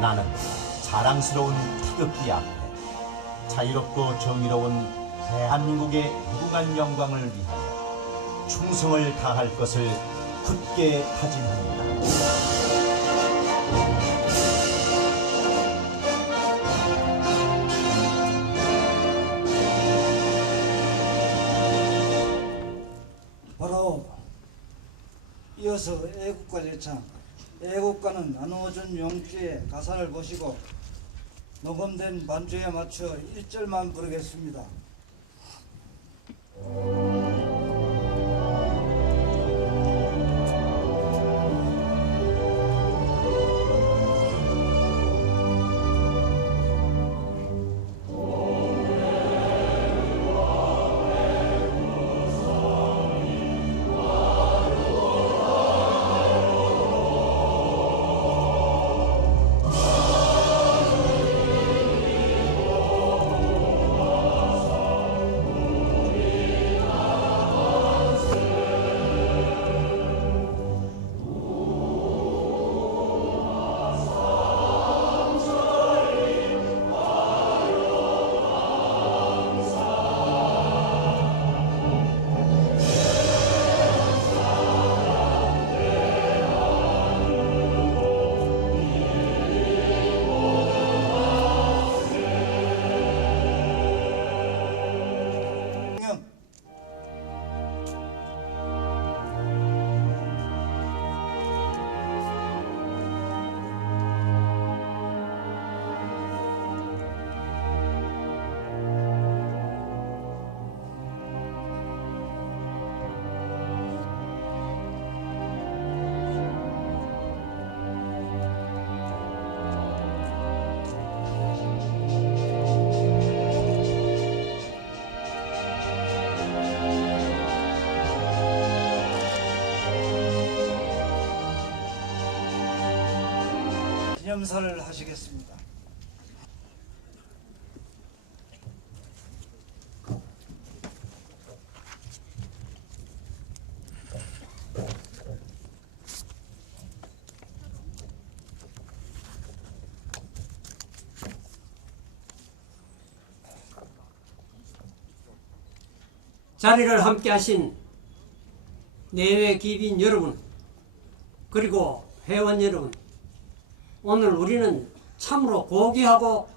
나는 자랑스러운 태극기 앞에 자유롭고 정의로운 대한민국의 무궁한 영광을 위하여 충성을 다할 것을 굳게 다짐합니다. 바로 이어서 애국가 제창 애국가는 안호준 용주의 가사를 보시고 녹음된 반주에 맞춰 1절만 부르겠습니다. 기념사를 하시겠습니다. 자리를 함께 하신 내외 기빈 여러분, 그리고 회원 여러분, 오늘 우리는 참으로 고귀하고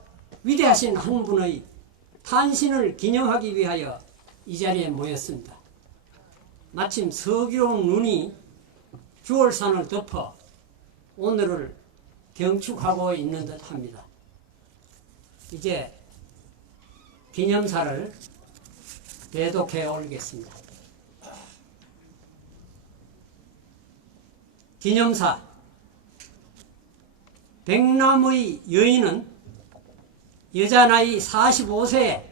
위대하신 한 분의 탄신을 기념하기 위하여 이 자리에 모였습니다. 마침 서기로운 눈이 9월산을 덮어 오늘을 경축하고 있는 듯합니다. 이제 기념사를 대독해 올리겠습니다. 기념사. 백남의 여인은 여자 나이 45세에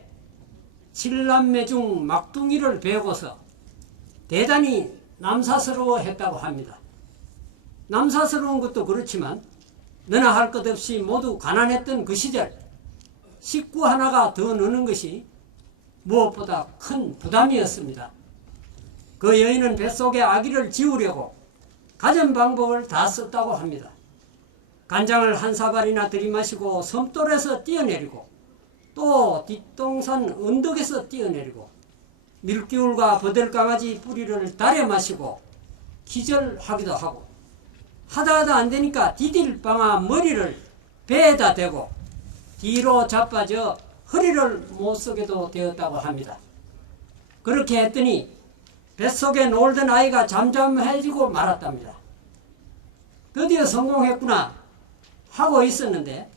7남매 중 막둥이를 베고서 대단히 남사스러워했다고 합니다. 남사스러운 것도 그렇지만 너나 할 것 없이 모두 가난했던 그 시절 식구 하나가 더 느는 것이 무엇보다 큰 부담이었습니다. 그 여인은 뱃속에 아기를 지우려고 가전 방법을 다 썼다고 합니다. 간장을 한 사발이나 들이마시고 섬돌에서 뛰어내리고 또 뒷동산 언덕에서 뛰어내리고 밀기울과 버들강아지 뿌리를 다려 마시고 기절하기도 하고 하다 안 되니까 디딜방아 머리를 배에다 대고 뒤로 자빠져 허리를 못 쓰게도 되었다고 합니다. 그렇게 했더니 뱃속에 놀던 아이가 잠잠해지고 말았답니다. 드디어 성공했구나 하고 있었는데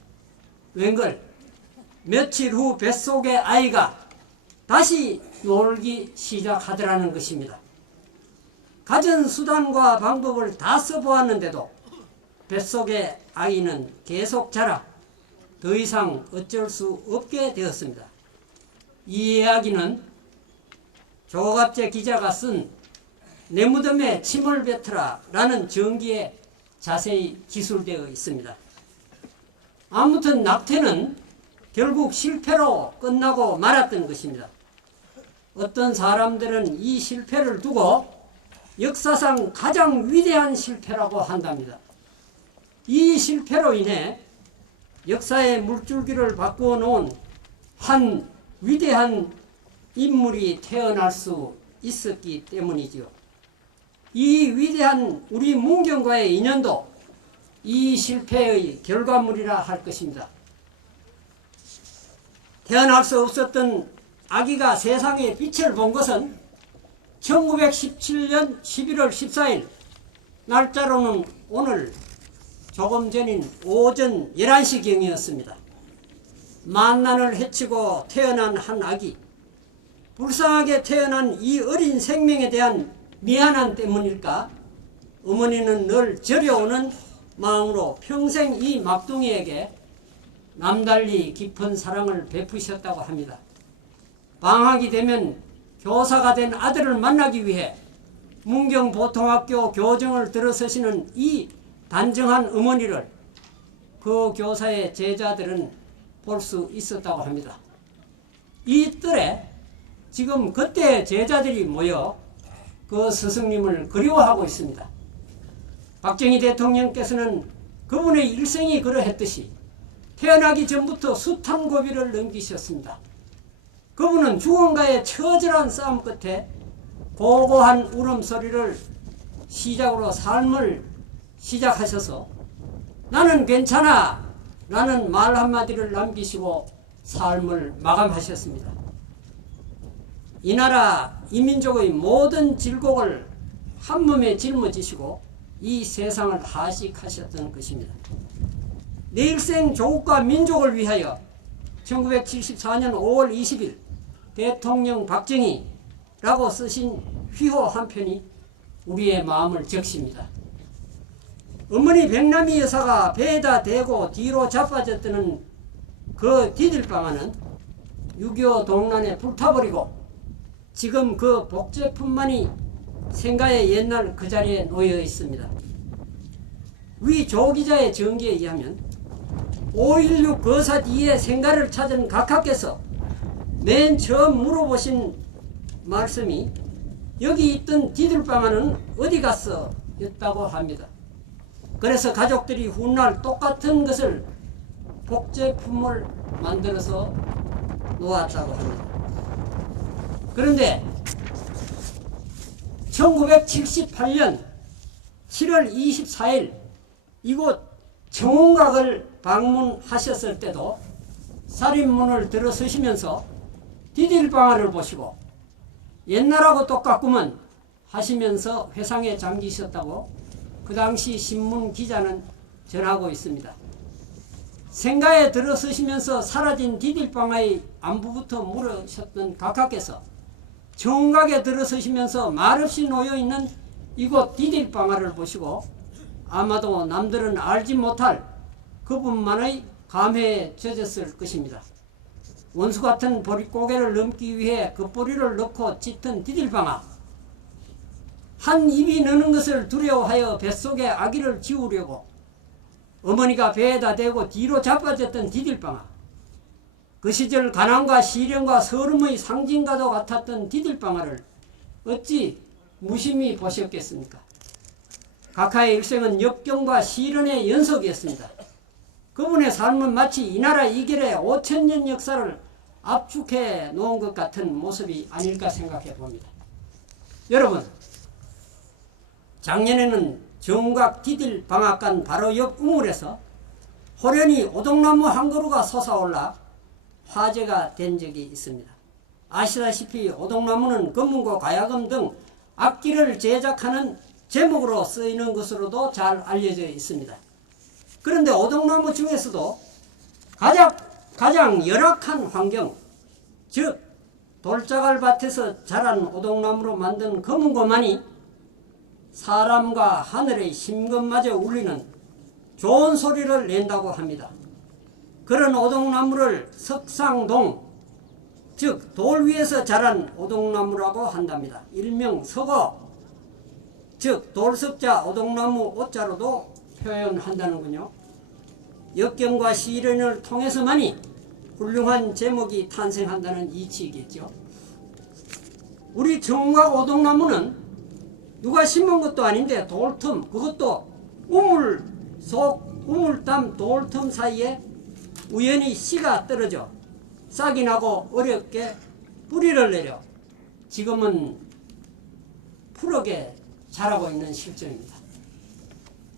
웬걸 며칠 후 뱃속의 아이가 다시 놀기 시작하더라는 것입니다. 가진 수단과 방법을 다 써보았는데도 뱃속의 아이는 계속 자라 더 이상 어쩔 수 없게 되었습니다. 이 이야기는 조갑제 기자가 쓴 내 무덤에 침을 뱉으라 라는 전기에 자세히 기술되어 있습니다. 아무튼 낙태는 결국 실패로 끝나고 말았던 것입니다. 어떤 사람들은 이 실패를 두고 역사상 가장 위대한 실패라고 한답니다. 이 실패로 인해 역사의 물줄기를 바꾸어 놓은 한 위대한 인물이 태어날 수 있었기 때문이지요. 이 위대한 우리 문경과의 인연도 이 실패의 결과물이라 할 것입니다. 태어날 수 없었던 아기가 세상에 빛을 본 것은 1917년 11월 14일, 날짜로는 오늘 조금 전인 오전 11시경이었습니다. 만난을 헤치고 태어난 한 아기, 불쌍하게 태어난 이 어린 생명에 대한 미안함 때문일까? 어머니는 늘 절여오는 마음으로 평생 이 막둥이에게 남달리 깊은 사랑을 베푸셨다고 합니다. 방학이 되면 교사가 된 아들을 만나기 위해 문경보통학교 교정을 들어서시는 이 단정한 어머니를 그 교사의 제자들은 볼 수 있었다고 합니다. 이 뜰에 지금 그때 제자들이 모여 그 스승님을 그리워하고 있습니다. 박정희 대통령께서는 그분의 일생이 그러했듯이 태어나기 전부터 숱한 고비를 넘기셨습니다. 그분은 죽음과의 처절한 싸움 끝에 고고한 울음소리를 시작으로 삶을 시작하셔서 나는 괜찮아 라는 말 한마디를 남기시고 삶을 마감하셨습니다. 이 나라 이 민족의 모든 질곡을 한 몸에 짊어지시고 이 세상을 하식하셨던 것입니다. 내 일생 조국과 민족을 위하여 1974년 5월 20일 대통령 박정희라고 쓰신 휘호 한 편이 우리의 마음을 적십니다. 어머니 백남이 여사가 배에다 대고 뒤로 자빠졌던 그 디딜방아는 6.25 동란에 불타버리고 지금 그 복제품만이 생가의 옛날 그 자리에 놓여 있습니다. 위 조 기자의 전기에 의하면 5.16 거사 뒤에 생가를 찾은 각하께서 맨 처음 물어보신 말씀이 여기 있던 디들방아는 어디 갔어? 였다고 합니다. 그래서 가족들이 훗날 똑같은 것을 복제품을 만들어서 놓았다고 합니다. 그런데 1978년 7월 24일 이곳 정원각을 방문하셨을 때도 살인문을 들어서시면서 디딜방아를 보시고 옛날하고 똑같구먼 하시면서 회상에 잠기셨다고 그 당시 신문 기자는 전하고 있습니다. 생가에 들어서시면서 사라진 디딜방아의 안부부터 물으셨던 각하께서 정각에 들어서시면서 말없이 놓여있는 이곳 디딜방아를 보시고 아마도 남들은 알지 못할 그분만의 감회에 젖었을 것입니다. 원수 같은 보릿고개를 넘기 위해 그 뿌리를 넣고 짙은 디딜방아, 한 입이 느는 것을 두려워하여 뱃속에 아기를 지우려고 어머니가 배에다 대고 뒤로 자빠졌던 디딜방아, 그 시절 가난과 시련과 서름의 상징과도 같았던 디딜방아를 어찌 무심히 보셨겠습니까? 각하의 일생은 역경과 시련의 연속이었습니다. 그분의 삶은 마치 이 나라 이결의 5,000년 역사를 압축해 놓은 것 같은 모습이 아닐까 생각해 봅니다. 여러분, 작년에는 정각 디딜방앗간 바로 옆 우물에서 호련히 오동나무 한 그루가 솟아올라 화제가 된 적이 있습니다. 아시다시피 오동나무는 금문고 가야금 등 악기를 제작하는 제목으로 쓰이는 것으로도 잘 알려져 있습니다. 그런데 오동나무 중에서도 가장 열악한 환경, 즉 돌자갈밭에서 자란 오동나무로 만든 금문고만이 사람과 하늘의 심금마저 울리는 좋은 소리를 낸다고 합니다. 그런 오동나무를 석상동, 즉 돌 위에서 자란 오동나무라고 한답니다. 일명 석어, 즉 돌석자 오동나무 오자로도 표현한다는군요. 역경과 시련을 통해서만이 훌륭한 제목이 탄생한다는 이치이겠죠. 우리 정각 오동나무는 누가 심은 것도 아닌데 돌틈, 그것도 우물담 돌틈 사이에 우연히 씨가 떨어져 싹이 나고 어렵게 뿌리를 내려 지금은 푸르게 자라고 있는 실정입니다.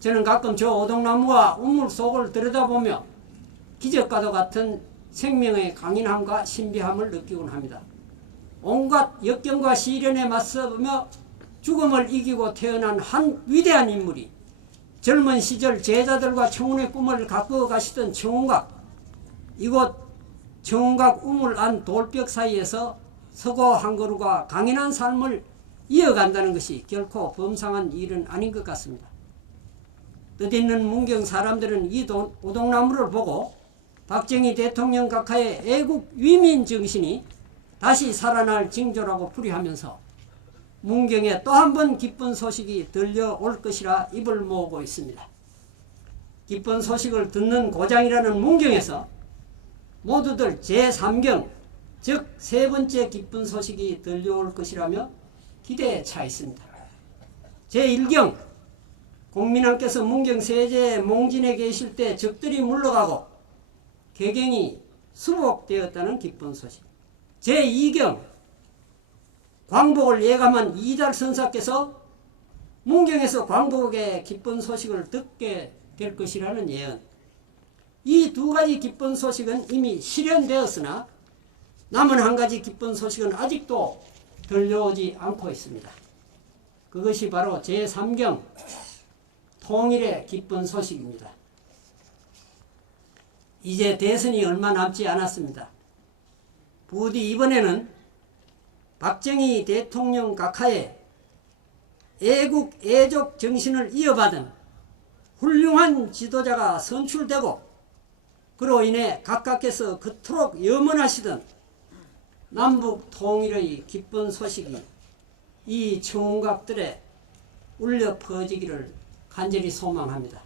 저는 가끔 저 오동나무와 우물 속을 들여다보며 기적과도 같은 생명의 강인함과 신비함을 느끼곤 합니다. 온갖 역경과 시련에 맞서며 죽음을 이기고 태어난 한 위대한 인물이 젊은 시절 제자들과 청운의 꿈을 갖고 가시던 청운각, 이곳 청운각 우물 안 돌벽 사이에서 서고 한 그루가 강인한 삶을 이어간다는 것이 결코 범상한 일은 아닌 것 같습니다. 뜻있는 문경 사람들은 이 오동나무를 보고 박정희 대통령 각하의 애국 위민 정신이 다시 살아날 징조라고 풀이하면서 문경에 또 한 번 기쁜 소식이 들려올 것이라 입을 모으고 있습니다. 기쁜 소식을 듣는 고장이라는 문경에서 모두들 제3경, 즉 세 번째 기쁜 소식이 들려올 것이라며 기대에 차 있습니다. 제1경, 공민왕께서 문경 세제 몽진에 계실 때 적들이 물러가고 개경이 수복되었다는 기쁜 소식. 제2경, 광복을 예감한 이달 선사께서 문경에서 광복의 기쁜 소식을 듣게 될 것이라는 예언. 이 두 가지 기쁜 소식은 이미 실현되었으나 남은 한 가지 기쁜 소식은 아직도 들려오지 않고 있습니다. 그것이 바로 제3경 통일의 기쁜 소식입니다. 이제 대선이 얼마 남지 않았습니다. 부디 이번에는 박정희 대통령 각하의 애국 애족 정신을 이어받은 훌륭한 지도자가 선출되고 그로 인해 각각께서 그토록 염원하시던 남북 통일의 기쁜 소식이 이 청운각들에 울려 퍼지기를 간절히 소망합니다.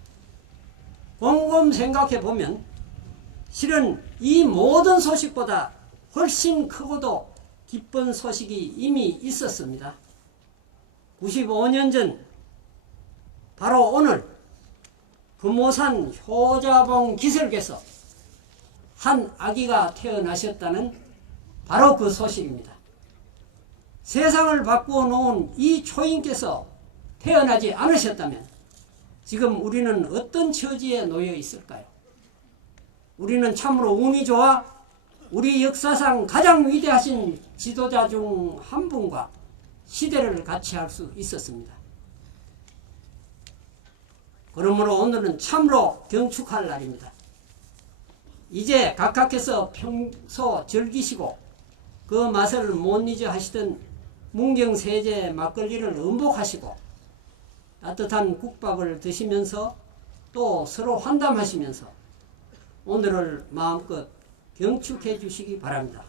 곰곰 생각해 보면 실은 이 모든 소식보다 훨씬 크고도 기쁜 소식이 이미 있었습니다. 95년 전 바로 오늘 금오산 효자봉 기슭에서 한 아기가 태어나셨다는 바로 그 소식입니다. 세상을 바꾸어 놓은 이 초인께서 태어나지 않으셨다면 지금 우리는 어떤 처지에 놓여 있을까요? 우리는 참으로 운이 좋아 우리 역사상 가장 위대하신 지도자 중 한 분과 시대를 같이 할 수 있었습니다. 그러므로 오늘은 참으로 경축할 날입니다. 이제 각각께서 평소 즐기시고 그 맛을 못 잊어 하시던 문경세제 막걸리를 음복하시고 따뜻한 국밥을 드시면서 또 서로 환담하시면서 오늘을 마음껏 경축해 주시기 바랍니다.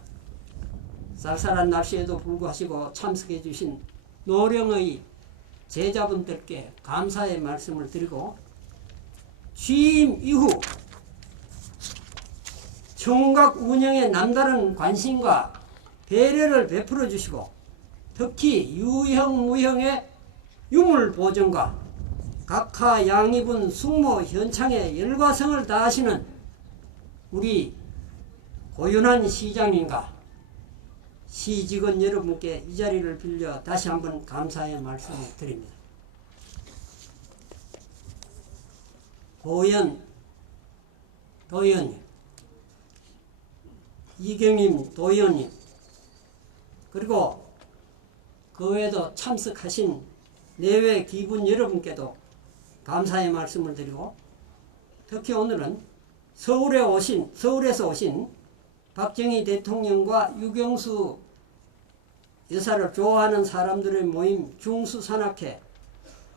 쌀쌀한 날씨에도 불구하시고 참석해 주신 노령의 제자분들께 감사의 말씀을 드리고 취임 이후 청운각 운영에 남다른 관심과 배려를 베풀어 주시고 특히 유형 무형의 유물 보존과 각하 양이분 숙모 현창에 열과성을 다하시는 우리 고윤환 시장님과 시직원 여러분께 이 자리를 빌려 다시 한번 감사의 말씀을 드립니다. 고연, 도연님, 이경님, 도연님, 그리고 그 외에도 참석하신 내외 기분 여러분께도 감사의 말씀을 드리고 특히 오늘은 서울에서 오신 박정희 대통령과 유경수 여사를 좋아하는 사람들의 모임 중수산악회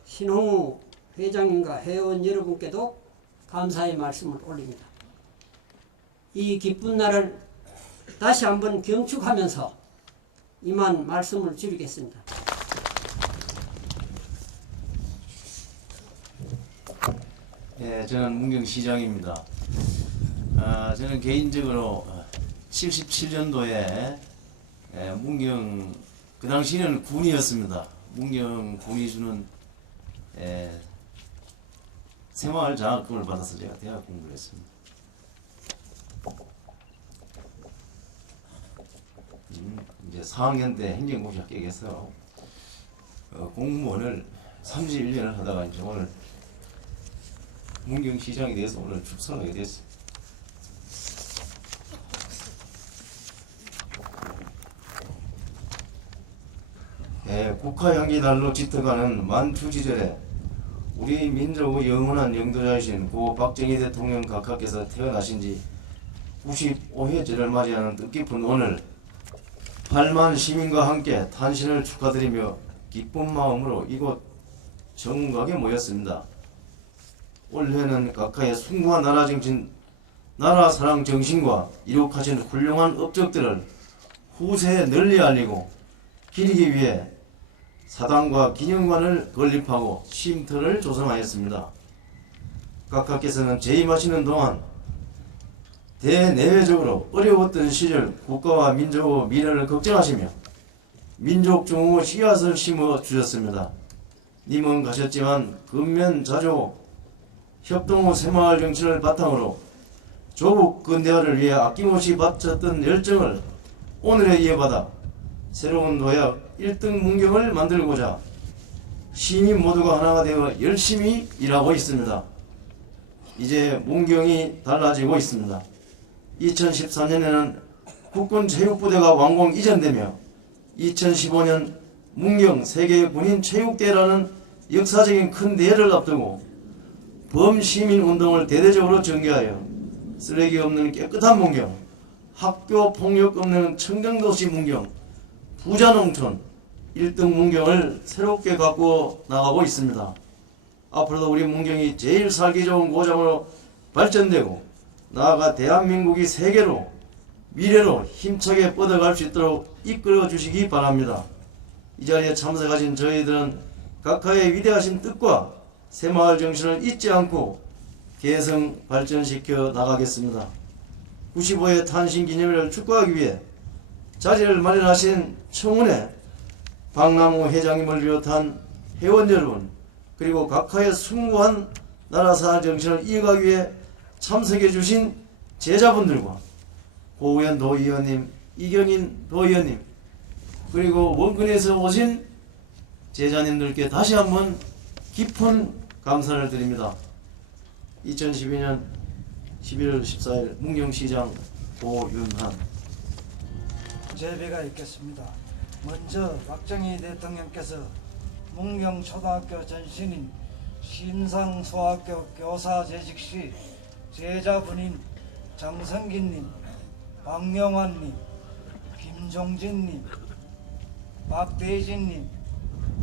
신홍우 회장님과 회원 여러분께도 감사의 말씀을 올립니다. 이 기쁜 날을 다시 한번 경축하면서 이만 말씀을 드리겠습니다. 예, 저는 문경시장입니다. 저는 개인적으로 77년도에 문경, 그 당시에는 군이었습니다. 문경 군이 주는 새마을 장학금을 받아서 제가 대학 공부를 했습니다. 이제 4학년 때 행정고시 합격해서 공무원을 31년을 하다가 이제 오늘 문경시장에 대해서 오늘 출석하게 됐습니다. 국화향기 달로 짙어가는 만추지절에 우리 민족의 영원한 영도자이신 고 박정희 대통령 각하께서 태어나신 지 95회째를 맞이하는 뜻깊은 오늘 8만 시민과 함께 탄신을 축하드리며 기쁜 마음으로 이곳 정각에 모였습니다. 올해는 각하의 숭고한 나라 사랑 정신과 이룩하신 훌륭한 업적들을 후세에 널리 알리고 기리기 위해 사당과 기념관을 건립하고 쉼터를 조성하였습니다. 각하께서는 재임하시는 동안 대내외적으로 어려웠던 시절 국가와 민족의 미래를 걱정하시며 민족 중흥의 씨앗을 심어 주셨습니다. 님은 가셨지만 근면자조 협동의 새마을 정신을 바탕으로 조국 근대화를 위해 아낌없이 바쳤던 열정을 오늘에 이어받아 새로운 도약 1등 문경을 만들고자 시민 모두가 하나가 되어 열심히 일하고 있습니다. 이제 문경이 달라지고 있습니다. 2013년에는 국군체육부대가 완공 이전되며 2015년 문경 세계군인체육대회라는 역사적인 큰 대회를 앞두고 범시민운동을 대대적으로 전개하여 쓰레기 없는 깨끗한 문경, 학교 폭력 없는 청정도시 문경, 부자농촌 1등 문경을 새롭게 갖고 나가고 있습니다. 앞으로도 우리 문경이 제일 살기 좋은 고장으로 발전되고 나아가 대한민국이 세계로 미래로 힘차게 뻗어갈 수 있도록 이끌어 주시기 바랍니다. 이 자리에 참석하신 저희들은 각하의 위대하신 뜻과 새마을 정신을 잊지 않고 계승 발전시켜 나가겠습니다. 95회 탄신 기념일을 축구하기 위해 자리를 마련하신 청운회 박남우 회장님을 비롯한 회원 여러분, 그리고 각하의 숭고한 나라사랑 정신을 이어가기 위해 참석해 주신 제자분들과 고우현 도의원님, 이경인 도의원님, 그리고 원근에서 오신 제자님들께 다시 한번 깊은 감사를 드립니다. 2012년 11월 14일 문경시장 고윤한. 제배가 있겠습니다. 먼저 박정희 대통령께서 문경초등학교 전신인 신상소학교 교사 재직 시 제자분인 장성기님, 박영환님, 김종진님, 박대진님,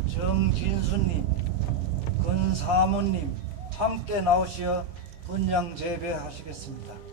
정진수님, 근사무님 함께 나오시어 분양 재배하시겠습니다.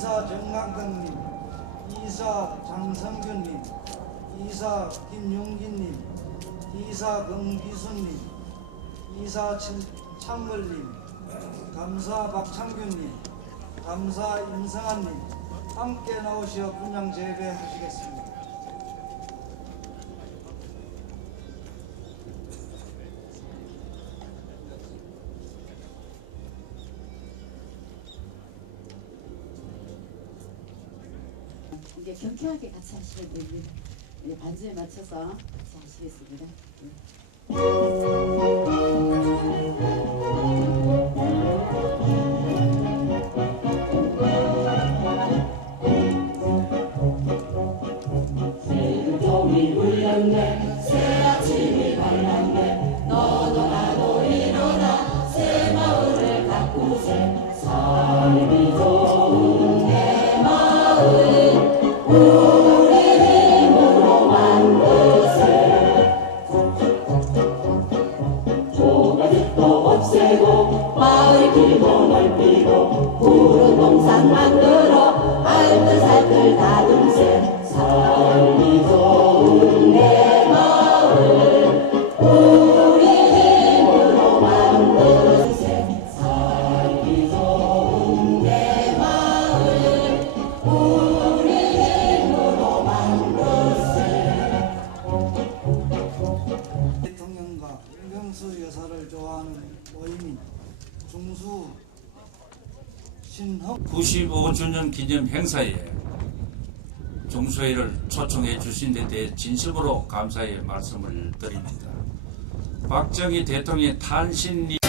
이사 정강덕님, 이사 장성균님, 이사 김용기님, 이사 금기순님, 이사 창걸님, 감사 박창균님, 감사 임성환님 함께 나오시어 분양 재배하시겠습니다. 이게 경쾌하게 같이 하시면 됩니다. 네, 반주에 맞춰서 같이 하시겠습니다. 네. 새우통이 울렸네 새 아침이 밝았네 너도 나도 일어나 새 마을을 가꾸세 삶이 좋은 내 마을 우리 힘으로 만드세 조가집도 없애고 마을 길도 넓히고 푸른 동산 만들어 알뜰살뜰 다듬세 삶이 좋은 내 마을 우리 힘으로 만드세 삶이 좋은 내 마을 우리 힘으로 만드세 대통령과 윤경수 여사를 좋아하는 모임인 중수 신흥 95주년 기념 행사에 중수회를 초청해 주신 데 대해 진심으로 감사의 말씀을 드립니다. 박정희 대통령의 탄신이